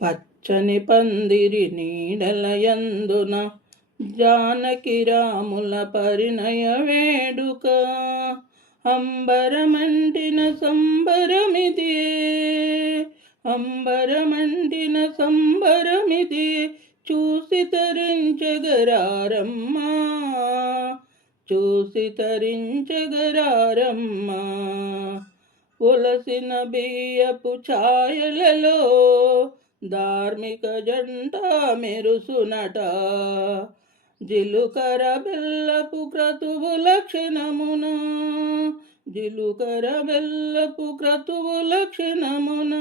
పచ్చని పందిరి నీడలయందున జానకి రాముల పరిణయ వేడుక అంబరమంటిన సంబరమిది అంబరమంటిన సంబరమిది చూసి తరించగరారమ్మా చూసి తరించగరారమ్మా ఒలసిన బియ్యపు ఛాయలలో ధార్మిక జంట మెరుసునట జిలుకర బెల్లపు క్రతువుల క్షణమున జిలుకర బెల్లపు క్రతువుల క్షణమున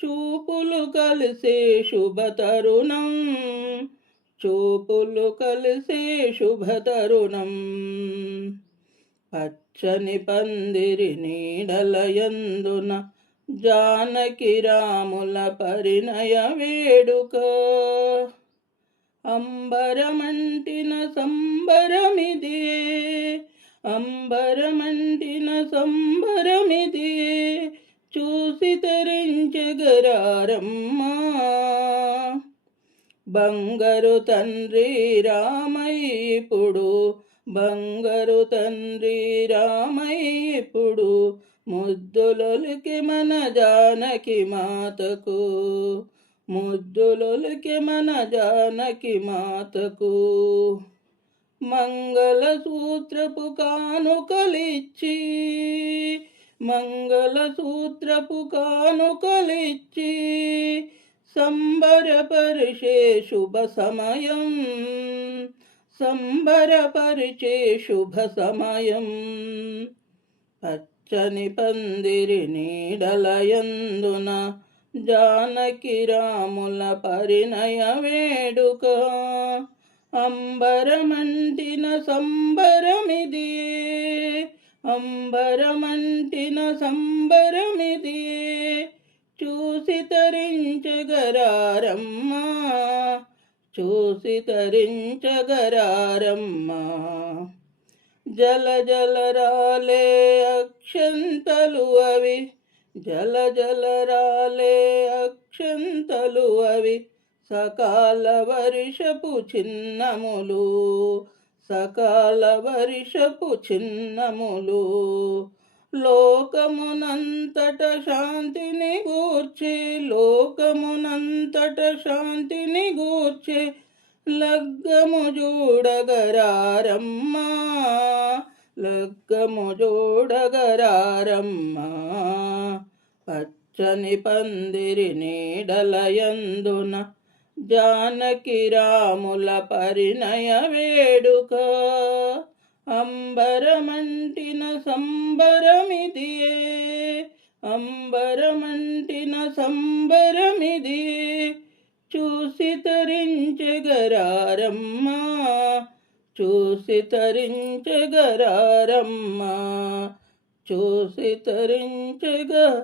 చూపులు కలిసే శుభతరుణం చూపులు కలిసే శుభతరుణం పచ్చని పందిరి నీడలయందున జానకి రాముల పరిణయ వేడుక అంబరమంటిన సంబరమిది అంబరమంటిన సంబరమిది చూసి తరించగరారమ్మా బంగారు తండ్రి రామయ్యప్పుడు బంగారు తండ్రి రామయ్యప్పుడు ముద్దులొలికి మన జానకి మాతకు ముద్దులొలికి మన జానకి మాతకు మంగళసూత్రపు కానుకలిచ్చి మంగళసూత్రపు కానుకలిచ్చి సంబరపరిచే శుభ సమయం సంబరపరిచే శుభ సమయం పచ్చని పందిరి నీడలయందున జానకి రాముల పరిణయ వేడుక అంబరమంటిన సంబరమిది అంబరమంటిన సంబరమిది చూసి తరించగరారమ్మా చూసి తరించగరారమ్మా జల జల రాలే అక్షంతలు అవి జల జల రాలే అక్షంతలు అవి సకాల వర్షపు చిన్నములు సకాల వర్షపు చిన్నములు లోకమునంతట శాంతిని గూర్చి లోకమునంతట శాంతిని గూర్చి లగ్గము చూడగరారమ్మా లగ్గము చూడగరారమ్మా పచ్చని పందిరి నీడలయందున జానకి రాముల పరిణయ వేడుక అంబరమంటిన సంబరమిది అంబరమంటిన సంబరమిది చూసి తరించగరారమ్మా చూసి తరించగరారమ్మా చూసి తరించగరారమ్మా